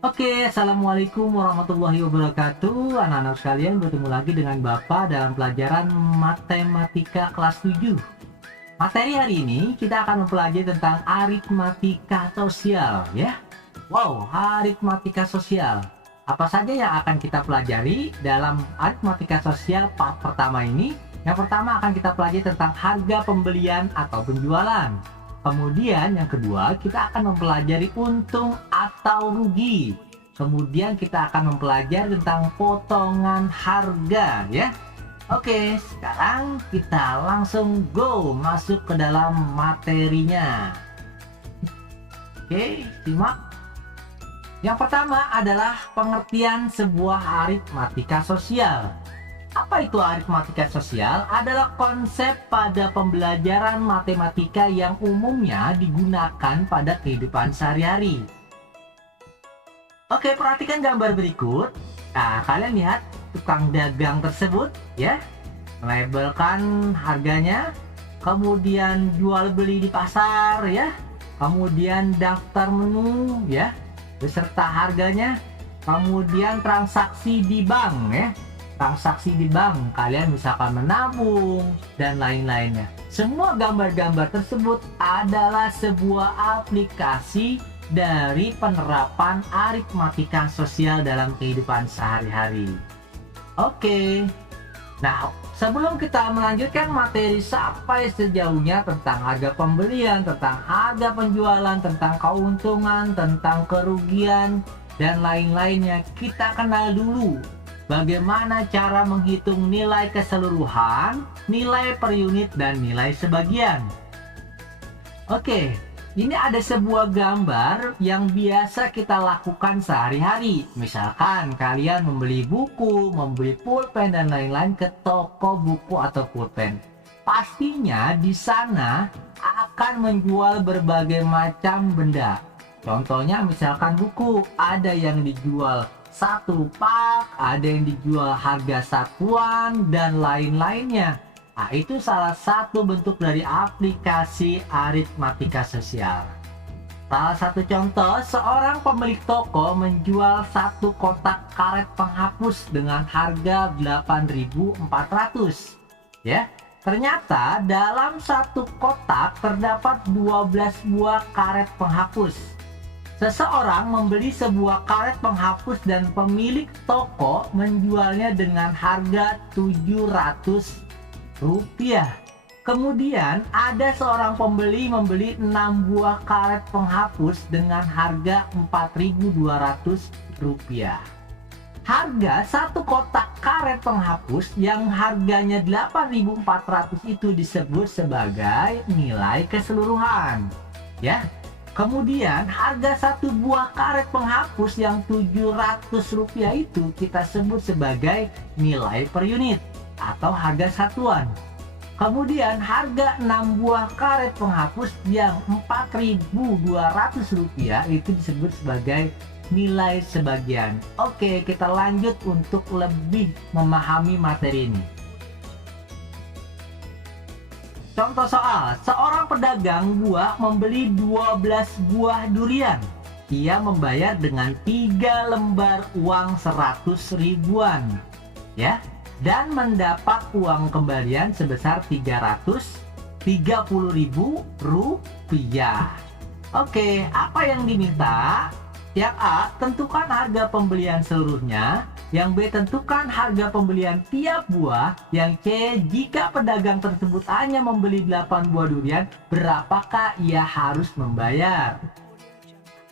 Oke, Assalamualaikum warahmatullahi wabarakatuh. Anak-anak sekalian, bertemu lagi dengan Bapak dalam pelajaran Matematika kelas 7. Materi hari ini kita akan mempelajari tentang aritmatika sosial, ya. Wow, aritmatika sosial. Apa saja yang akan kita pelajari dalam aritmatika sosial part pertama ini? Yang pertama akan kita pelajari tentang harga pembelian atau penjualan. Kemudian yang kedua kita akan mempelajari untung atau rugi. Kemudian kita akan mempelajari tentang potongan harga, ya. Oke, sekarang kita langsung go masuk ke dalam materinya. Oke, simak. Yang pertama adalah pengertian sebuah aritmatika sosial. Apa itu aritmatika sosial? Adalah konsep pada pembelajaran matematika yang umumnya digunakan pada kehidupan sehari-hari. Oke, perhatikan gambar berikut. Nah, kalian lihat tukang dagang tersebut, ya, melabelkan harganya, kemudian jual beli di pasar, ya, kemudian daftar menu, ya, beserta harganya, kemudian transaksi di bank, ya. Transaksi di bank, kalian misalkan menabung dan lain-lainnya. Semua gambar-gambar tersebut adalah sebuah aplikasi dari penerapan aritmatika sosial dalam kehidupan sehari-hari. Oke. Nah, sebelum kita melanjutkan materi sampai sejauhnya tentang harga pembelian, tentang harga penjualan, tentang keuntungan, tentang kerugian, dan lain-lainnya, kita kenal dulu bagaimana cara menghitung nilai keseluruhan, nilai per unit, dan nilai sebagian. Oke, ini ada sebuah gambar yang biasa kita lakukan sehari-hari. Misalkan kalian membeli buku, membeli pulpen, dan lain-lain ke toko buku atau pulpen. Pastinya di sana akan menjual berbagai macam benda. Contohnya misalkan buku, ada yang dijual satu pak, ada yang dijual harga satuan, dan lain-lainnya. Nah, itu salah satu bentuk dari aplikasi aritmatika sosial. Salah satu contoh, seorang pemilik toko menjual satu kotak karet penghapus dengan harga 8.400. Ya, ternyata dalam satu kotak terdapat 12 buah karet penghapus. Seseorang membeli sebuah karet penghapus dan pemilik toko menjualnya dengan harga 700 rupiah. Kemudian ada seorang pembeli membeli 6 buah karet penghapus dengan harga 4.200 rupiah. Harga satu kotak karet penghapus yang harganya 8.400 itu disebut sebagai nilai keseluruhan. Ya. Kemudian harga satu buah karet penghapus yang 700 rupiah itu kita sebut sebagai nilai per unit atau harga satuan. Kemudian harga 6 buah karet penghapus yang 4.200 rupiah itu disebut sebagai nilai sebagian. Oke, kita lanjut untuk lebih memahami materi ini. Contoh soal, seorang pedagang buah membeli 12 buah durian. Ia membayar dengan 3 lembar uang 100 ribuan. Ya, dan mendapat uang kembalian sebesar 330.000 rupiah. Oke, apa yang diminta? Yang A, tentukan harga pembelian seluruhnya. Yang B, tentukan harga pembelian tiap buah. Yang C, jika pedagang tersebut hanya membeli 8 buah durian, berapakah ia harus membayar?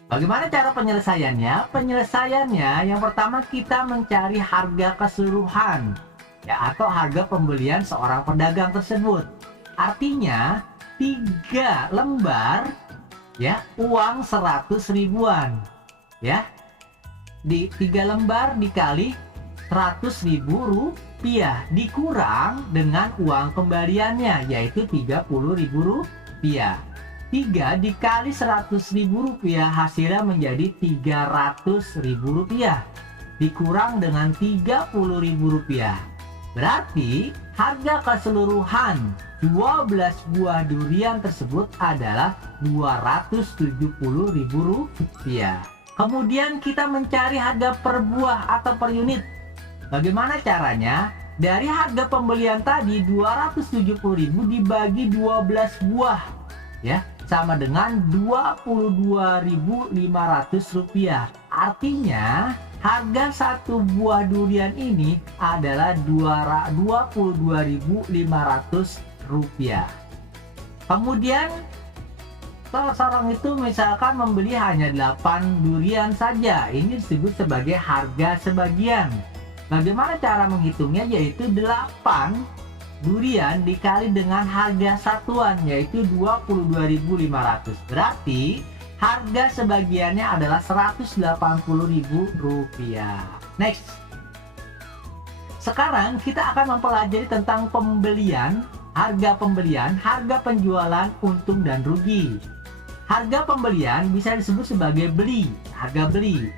Bagaimana cara penyelesaiannya? Penyelesaiannya yang pertama kita mencari harga keseluruhan, ya, atau harga pembelian seorang pedagang tersebut. Artinya 3 lembar, ya, uang 100 ribuan. Ya, di 3 lembar dikali 100.000 rupiah dikurang dengan uang kembaliannya yaitu 30.000 rupiah. 3 dikali 100.000 rupiah hasilnya menjadi 300.000 rupiah dikurang dengan 30.000 rupiah. Berarti harga keseluruhan 12 buah durian tersebut adalah 270.000 rupiah. Kemudian kita mencari harga per buah atau per unit. Bagaimana caranya? Dari harga pembelian tadi 270.000 dibagi 12 buah, ya, sama dengan Rp22.500. Artinya harga satu buah durian ini adalah Rp22.500. Kemudian seorang itu misalkan membeli hanya 8 durian saja. Ini disebut sebagai harga sebagian. Bagaimana cara menghitungnya? Yaitu 8 durian dikali dengan harga satuan, yaitu Rp22.500. Berarti harga sebagiannya adalah Rp180.000. Next. Sekarang kita akan mempelajari tentang pembelian, harga penjualan, untung dan rugi. Harga pembelian bisa disebut sebagai harga beli.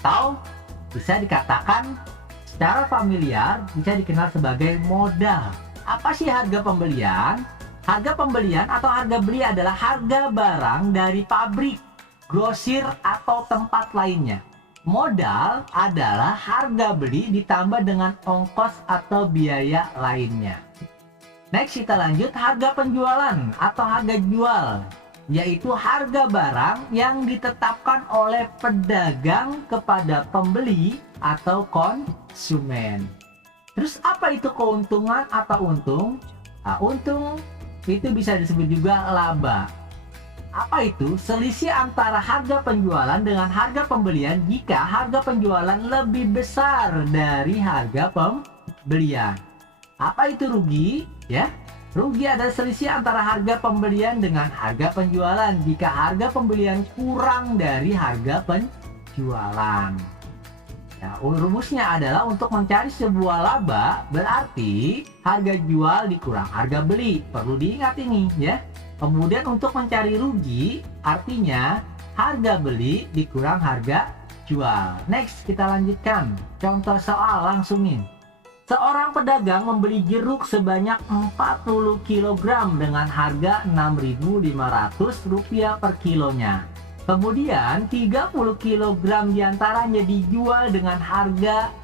Atau bisa dikatakan secara familiar bisa dikenal sebagai modal. Apa sih harga pembelian? Harga pembelian atau harga beli adalah harga barang dari pabrik, grosir atau tempat lainnya. Modal adalah harga beli ditambah dengan ongkos atau biaya lainnya. Next, kita lanjut harga penjualan atau harga jual, yaitu harga barang yang ditetapkan oleh pedagang kepada pembeli atau konsumen. Terus apa itu keuntungan atau untung? Nah, untung itu bisa disebut juga laba. Apa itu? Selisih antara harga penjualan dengan harga pembelian jika harga penjualan lebih besar dari harga pembelian. Apa itu rugi? Ya, rugi adalah selisih antara harga pembelian dengan harga penjualan jika harga pembelian kurang dari harga penjualan. Ya, rumusnya adalah untuk mencari sebuah laba berarti harga jual dikurang harga beli. Perlu diingat ini ya. Kemudian untuk mencari rugi artinya harga beli dikurang harga jual. Next, kita lanjutkan. Contoh soal langsungin. Seorang pedagang membeli jeruk sebanyak 40 kg dengan harga Rp6.500 per kilonya. Kemudian 30 kg diantaranya dijual dengan harga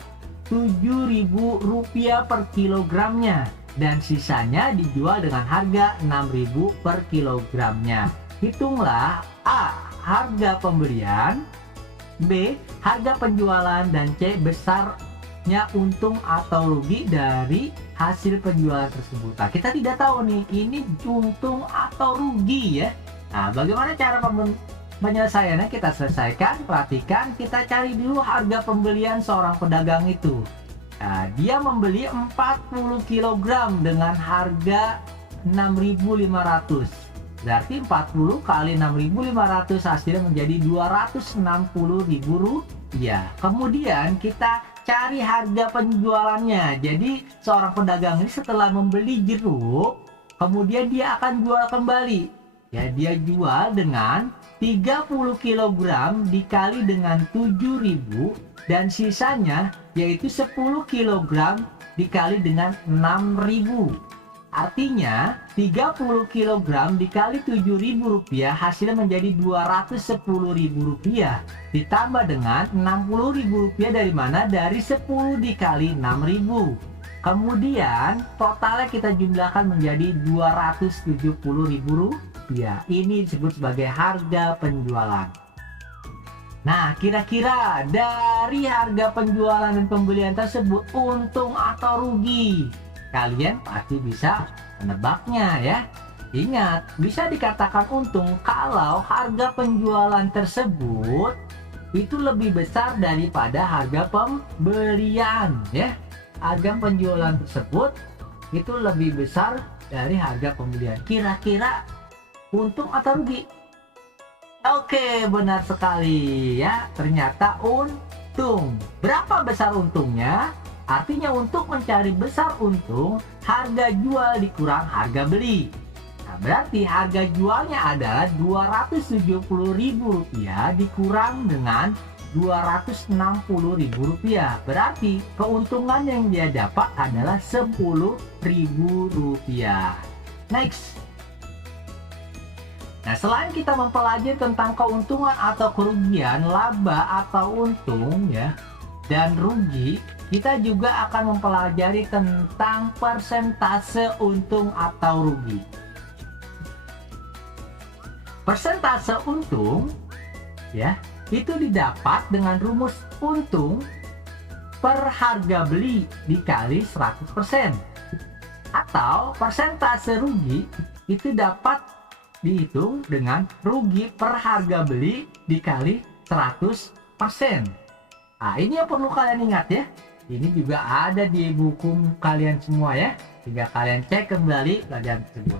Rp7.000 per kilogramnya. Dan sisanya dijual dengan harga Rp6.000 per kilogramnya. Hitunglah A. Harga pembelian, B. Harga penjualan, dan C. Besarnya untung atau rugi dari hasil penjualan tersebut. Nah, kita tidak tahu nih ini untung atau rugi ya. Nah, bagaimana cara penyelesaiannya? Kita selesaikan, perhatikan, kita cari dulu harga pembelian seorang pedagang itu. Nah, dia membeli 40 kg dengan harga Rp6.500. Berarti 40 kali Rp6.500 hasilnya menjadi Rp260.000. Kemudian kita cari harga penjualannya. Jadi seorang pedagang ini setelah membeli jeruk, kemudian dia akan jual kembali. Ya, dia jual dengan 30 kg dikali dengan 7.000 dan sisanya yaitu 10 kg dikali dengan 6.000. Artinya 30 kg dikali Rp7.000 hasilnya menjadi Rp210.000 ditambah dengan Rp60.000 dari mana? Dari 10 dikali 6.000. Kemudian totalnya kita jumlahkan menjadi Rp270.000. Ini disebut sebagai harga penjualan. Nah, kira-kira dari harga penjualan dan pembelian tersebut untung atau rugi? Kalian pasti bisa menebaknya ya. Ingat, bisa dikatakan untung kalau harga penjualan tersebut itu lebih besar daripada harga pembelian ya. Harga penjualan tersebut itu lebih besar dari harga pembelian. Kira-kira untung atau rugi? Oke, benar sekali ya. Ternyata untung. Berapa besar untungnya? Artinya untuk mencari besar untung, harga jual dikurang harga beli. Nah, berarti harga jualnya adalah Rp270.000 dikurang dengan Rp260.000. Berarti keuntungan yang dia dapat adalah Rp10.000. Next. Nah, selain kita mempelajari tentang keuntungan atau kerugian, laba atau untung ya, dan rugi, kita juga akan mempelajari tentang persentase untung atau rugi. Persentase untung ya, itu didapat dengan rumus untung per harga beli dikali 100%. Atau persentase rugi itu dapat dihitung dengan rugi per harga beli dikali 100%. Nah, ini yang perlu kalian ingat ya. Ini juga ada di buku kalian semua ya. Jika kalian cek kembali pelajaran tersebut.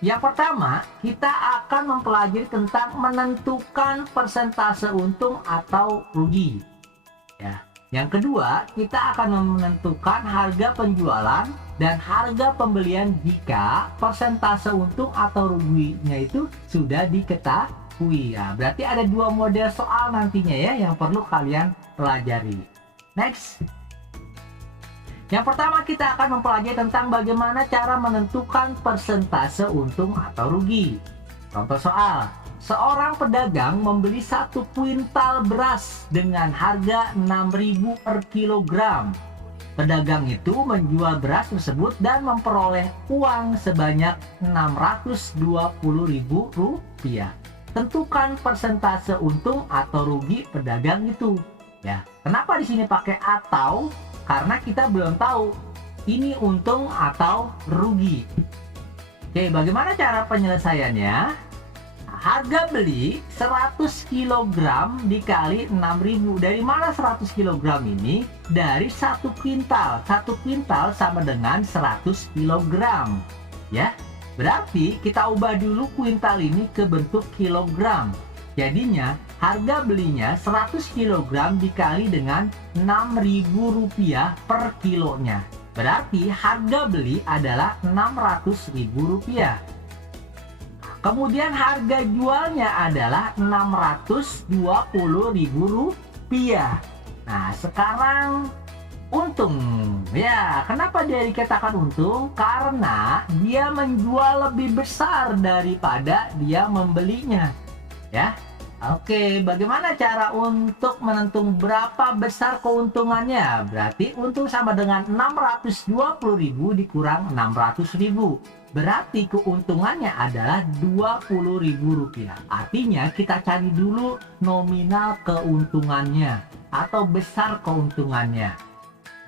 Yang pertama, kita akan mempelajari tentang menentukan persentase untung atau rugi. Ya. Yang kedua, kita akan menentukan harga penjualan dan harga pembelian jika persentase untung atau ruginya itu sudah diketahui. Ya, berarti ada dua model soal nantinya ya yang perlu kalian pelajari. Next. Yang pertama, kita akan mempelajari tentang bagaimana cara menentukan persentase untung atau rugi. Contoh soal, seorang pedagang membeli 1 kuintal beras dengan harga 6.000 per kilogram. Pedagang itu menjual beras tersebut dan memperoleh uang sebanyak Rp620.000. Tentukan persentase untung atau rugi pedagang itu. Ya, kenapa di sini pakai atau? Karena kita belum tahu ini untung atau rugi. Oke, bagaimana cara penyelesaiannya? Harga beli 100 kg dikali 6.000. Dari mana 100 kg ini? Dari 1 kuintal. 1 kuintal sama dengan 100 kg. Ya, berarti kita ubah dulu kuintal ini ke bentuk kilogram. Jadinya harga belinya 100 kg dikali dengan Rp6.000 per kilonya. Berarti harga beli adalah Rp600.000. Kemudian harga jualnya adalah Rp620.000. Nah, sekarang untung. Ya, kenapa dia dikatakan untung? Karena dia menjual lebih besar daripada dia membelinya. Ya. Oke, bagaimana cara untuk menentukan berapa besar keuntungannya? Berarti untung sama dengan 620.000 dikurang 600.000. Berarti keuntungannya adalah Rp20.000. Artinya kita cari dulu nominal keuntungannya atau besar keuntungannya.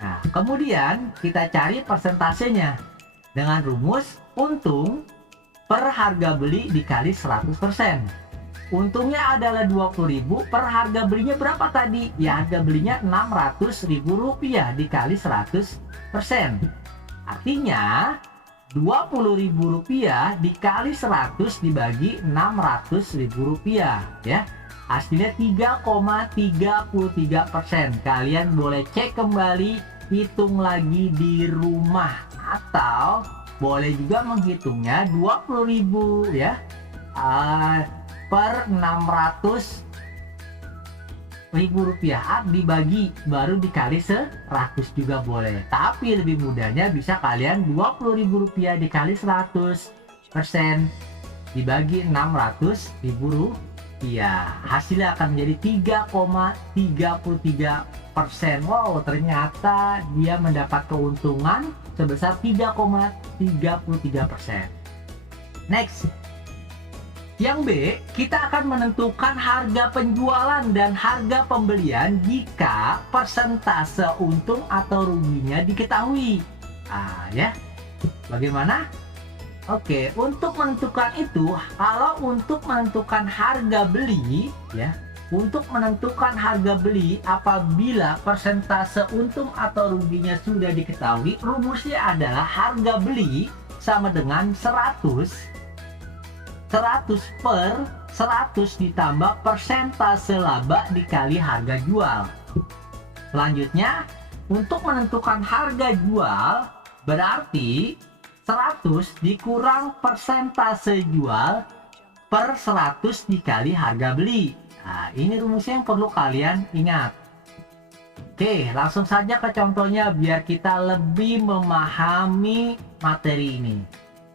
Nah, kemudian kita cari persentasenya dengan rumus untung per harga beli dikali 100%. Untungnya adalah Rp20.000, per harga belinya berapa tadi? Ya, harga belinya Rp600.000 dikali 100%. Artinya Rp20.000 dikali 100 dibagi Rp600.000 ya. Hasilnya 3,33%. Kalian boleh cek kembali, hitung lagi di rumah, atau boleh juga menghitungnya 20.000 ya. Per Rp600.000 dibagi baru dikali 100 juga boleh. Tapi lebih mudahnya bisa kalian Rp20.000 dikali 100% dibagi Rp600.000. Hasilnya akan menjadi 3,33%. Wow, ternyata dia mendapat keuntungan sebesar 3,33%. Next. Yang B, kita akan menentukan harga penjualan dan harga pembelian jika persentase untung atau ruginya diketahui. Ya, bagaimana? Oke, untuk menentukan itu, kalau untuk menentukan harga beli, ya, untuk menentukan harga beli apabila persentase untung atau ruginya sudah diketahui, rumusnya adalah harga beli sama dengan 100 per 100 ditambah persentase laba dikali harga jual. Selanjutnya, untuk menentukan harga jual berarti 100 dikurang persentase jual per 100 dikali harga beli. Nah, ini rumusnya yang perlu kalian ingat. Oke, langsung saja ke contohnya biar kita lebih memahami materi ini.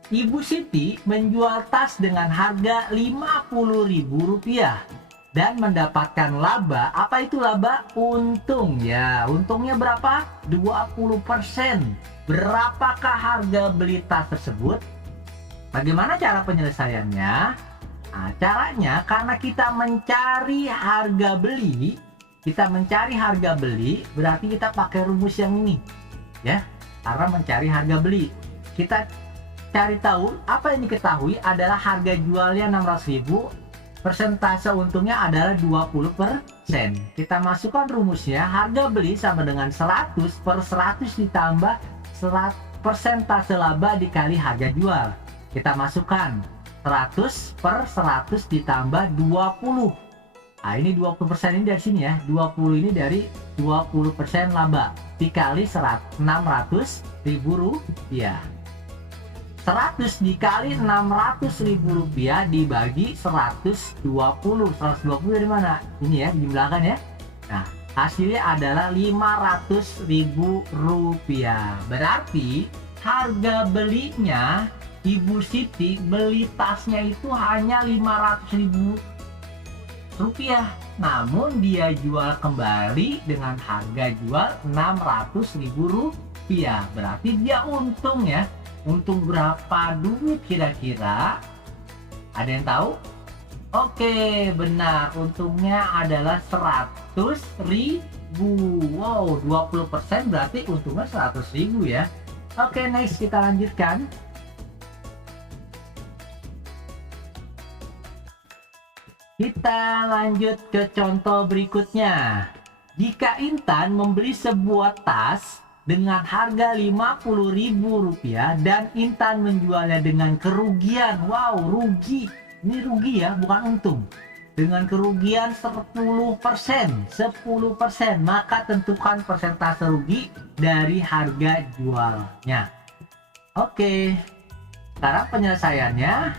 Ibu Siti menjual tas dengan harga Rp50.000 dan mendapatkan laba. Apa itu laba? Untung ya. Untungnya berapa? 20%. Berapakah harga beli tas tersebut? Bagaimana cara penyelesaiannya? Nah, caranya karena kita mencari harga beli, berarti kita pakai rumus yang ini. Ya, karena mencari harga beli. Kita cari tahu, apa yang diketahui adalah harga jualnya 600.000, persentase untungnya adalah 20%. Kita masukkan rumusnya, harga beli sama dengan 100 per 100 ditambah persentase laba dikali harga jual. Kita masukkan 100 per 100 ditambah 20. Nah, ini 20% ini dari sini ya, 20 ini dari 20% laba dikali 600.000 rupiah. 100 dikali 600.000 rupiah dibagi 120. 120 dari mana? Ini ya, dijumlahkan ya. Nah, hasilnya adalah 500.000 rupiah. Berarti harga belinya Ibu Siti beli tasnya itu hanya 500.000 rupiah. Namun dia jual kembali dengan harga jual 600.000 rupiah. Berarti dia untung ya. Untung berapa duit kira-kira? Ada yang tahu? Oke, benar. Untungnya adalah 100.000. Wow, 20% berarti untungnya 100.000 ya. Oke, next kita lanjutkan. Kita lanjut ke contoh berikutnya. Jika Intan membeli sebuah tas dengan harga Rp50.000 dan Intan menjualnya dengan kerugian, wow, rugi, ini rugi ya, bukan untung, dengan kerugian 10%, maka tentukan persentase rugi dari harga jualnya. Oke, sekarang penyelesaiannya,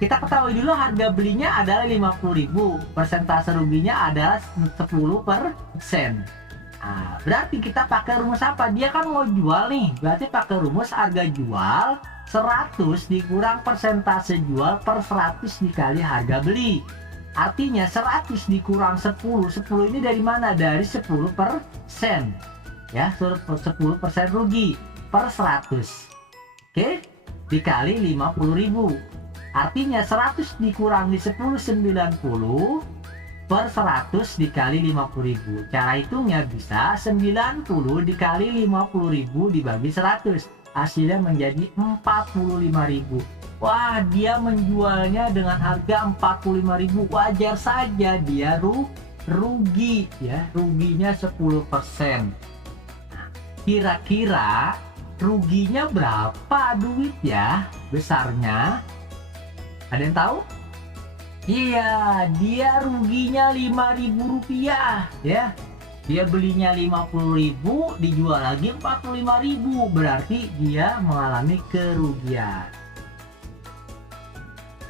kita ketahui dulu harga belinya adalah 50.000, persentase ruginya adalah 10%. Nah, berarti kita pakai rumus apa? Dia kan mau jual nih, berarti pakai rumus harga jual 100 dikurang persentase jual per 100 dikali harga beli. Artinya 100 dikurang 10 ini dari mana? Dari 10%. Ya, 10% rugi per 100. Oke, dikali 50.000. Artinya 100 dikurangi 10, 90 per 100 dikali 50.000. Cara hitungnya bisa 90 dikali 50.000 dibagi 100. Hasilnya menjadi 45.000. Wah, dia menjualnya dengan harga 45.000. Wajar saja dia rugi ya, ruginya 10%. Kira-kira ruginya berapa duit ya besarnya? Ada yang tahu? Iya, dia ruginya Rp5.000 ya. Dia belinya 50.000, dijual lagi 45.000, berarti dia mengalami kerugian.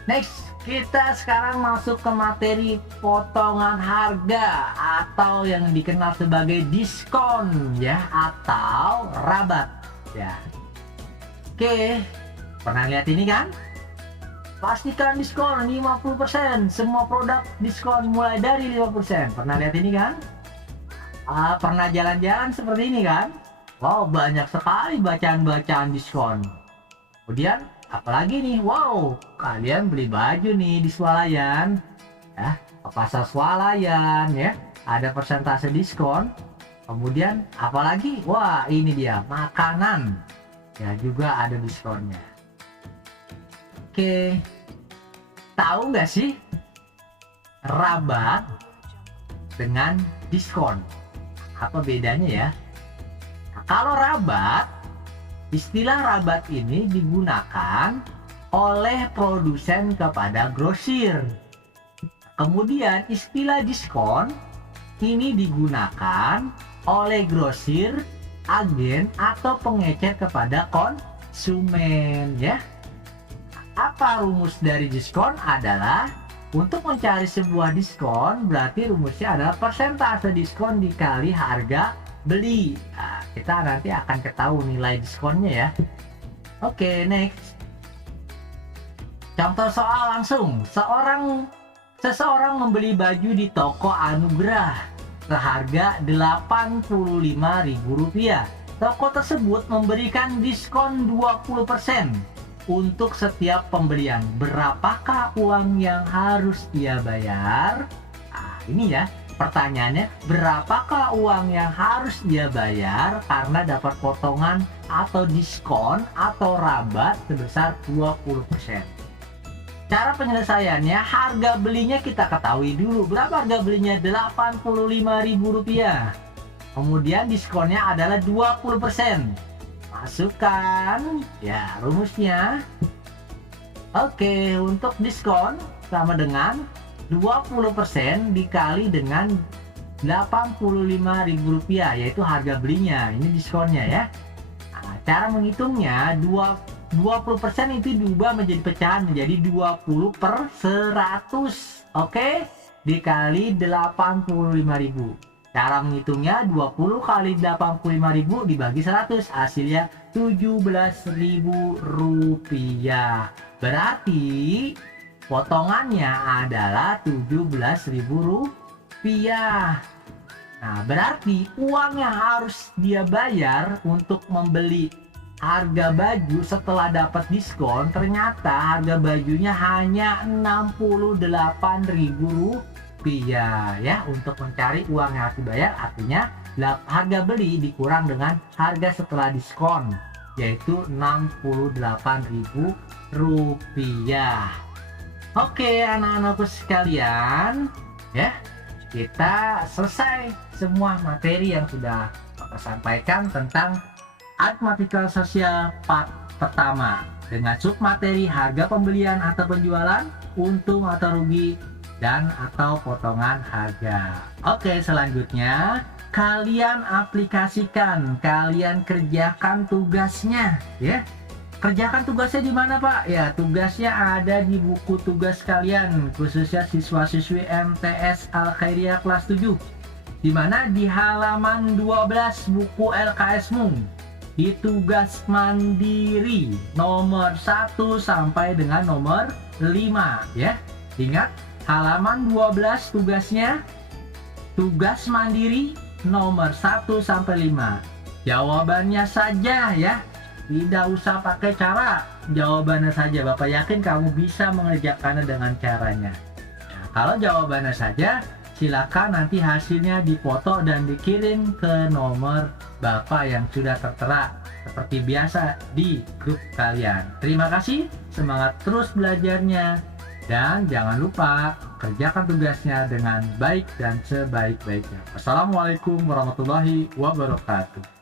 Next, kita sekarang masuk ke materi potongan harga atau yang dikenal sebagai diskon ya, atau rabat ya. Oke, pernah lihat ini kan? Pastikan diskon 50%, semua produk diskon mulai dari 50%. Pernah lihat ini kan? Pernah jalan-jalan seperti ini kan? Wow, banyak sekali bacaan-bacaan diskon. Kemudian apalagi nih? Wow, kalian beli baju nih di Swalayan ya, ke pasar Swalayan ya, ada persentase diskon. Kemudian apalagi? Wah, ini dia makanan ya, juga ada diskonnya. Oke, tahu nggak sih rabat dengan diskon? Apa bedanya ya? Nah, kalau rabat, istilah rabat ini digunakan oleh produsen kepada grosir. Kemudian istilah diskon ini digunakan oleh grosir, agen, atau pengecer kepada konsumen ya. Apa rumus dari diskon? Adalah untuk mencari sebuah diskon, berarti rumusnya adalah persentase diskon dikali harga beli. Nah, kita nanti akan ketahui nilai diskonnya ya. Oke, next. Contoh soal langsung, seseorang membeli baju di toko Anugerah seharga Rp85.000. Toko tersebut memberikan diskon 20% untuk setiap pembelian. Berapakah uang yang harus ia bayar? Nah, ini ya pertanyaannya, berapakah uang yang harus ia bayar karena dapat potongan atau diskon atau rabat sebesar 20%. Cara penyelesaiannya, harga belinya kita ketahui dulu. Berapa harga belinya? Rp85.000. Kemudian diskonnya adalah 20%. Masukkan ya rumusnya. Oke, untuk diskon sama dengan 20% dikali dengan Rp85.000, yaitu harga belinya. Ini diskonnya ya. Nah, cara menghitungnya, 20% itu diubah menjadi pecahan menjadi 20/100. Oke, dikali 85.000. Cara menghitungnya, 20 kali 85.000 dibagi 100, hasilnya Rp17.000. Berarti potongannya adalah Rp17.000. Nah, berarti uang yang harus dia bayar untuk membeli harga baju setelah dapat diskon, ternyata harga bajunya hanya Rp68.000 ya. Untuk mencari uang yang harus dibayar, artinya harga beli dikurang dengan harga setelah diskon, yaitu Rp68.000. Oke, anak-anakku sekalian ya, kita selesai semua materi yang sudah Bapak sampaikan tentang aritmatika sosial part pertama dengan submateri harga pembelian atau penjualan, untung atau rugi, dan atau potongan harga. Oke, selanjutnya kalian aplikasikan, kalian kerjakan tugasnya ya. Kerjakan tugasnya di mana, Pak? Ya, tugasnya ada di buku tugas kalian, khususnya siswa-siswi MTS Al Khairiyah kelas 7. Di mana di halaman 12 buku LKSmu. Di tugas mandiri nomor 1 sampai dengan nomor 5 ya. Ingat, halaman 12 tugasnya, tugas mandiri nomor 1 sampai 5. Jawabannya saja ya. Tidak usah pakai cara, jawabannya saja. Bapak yakin kamu bisa mengerjakannya dengan caranya. Nah, kalau jawabannya saja, silakan nanti hasilnya dipoto dan dikirim ke nomor Bapak yang sudah tertera seperti biasa di grup kalian. Terima kasih, semangat terus belajarnya, dan jangan lupa kerjakan tugasnya dengan baik dan sebaik-baiknya. Assalamualaikum warahmatullahi wabarakatuh.